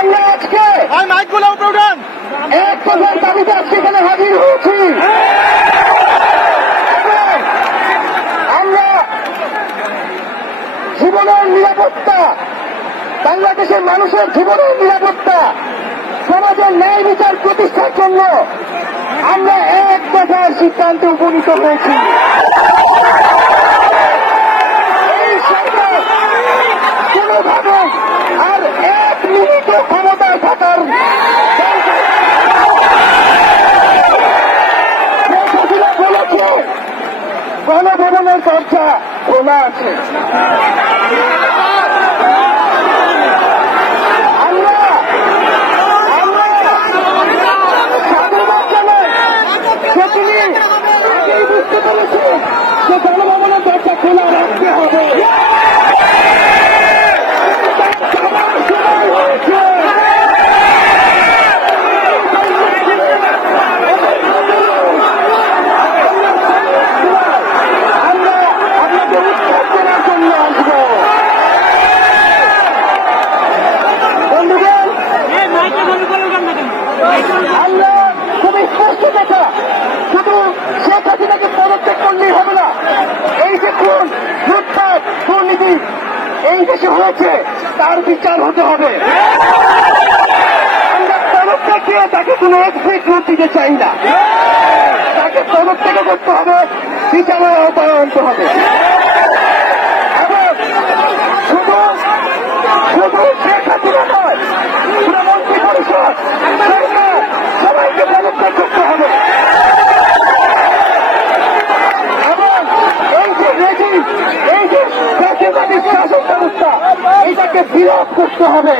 আমরা আজকে এক দফার দাবিতে আজকে এখানে হাজির হয়েছি। আমরা জীবনের নিরাপত্তা, বাংলাদেশের মানুষের জীবনের নিরাপত্তা, সমাজের ন্যায় বিচার প্রতিষ্ঠার জন্য আমরা এক দফার সিদ্ধান্তে উপনীত হয়েছি। এই সরকার কোনোভাবে আর এক মিনিটও ক্ষমতায় থাকার বলেছে গণভবনের দরজা খোলা আছে। আগেই বুঝতে পেরেছি যে গণভবনের দরজা খোলা রাখতে হবে। আমরা আপনাকে উৎখাত করার জন্য আসবো। বন্ধুগণ, আমরা খুবই স্পষ্ট কথা, শুধু শেখ হাসিনাকে পদত্যাগ করলেই হবে না। এই যে খুন, লুটপাট, দুর্নীতি এই দেশে হয়েছে তার বিচার হতে হবে। আমরা পদত্যাগ দিয়ে তাকে কোনো এক্সিট রুট দিতে চাই না। তাকে পদত্যাগ করতে হবে, বিচারের আওতায় আনতে হবে। এবং শুধু শেখ হাসিনা নয়, পুরো মন্ত্রী পরিষদ, সরকার সবাইকে পদত্যাগ করতে হবে। এই যে জাতীয়তাবাদী শাসন ব্যবস্থা, এটাকে বিলোপ করতে হবে।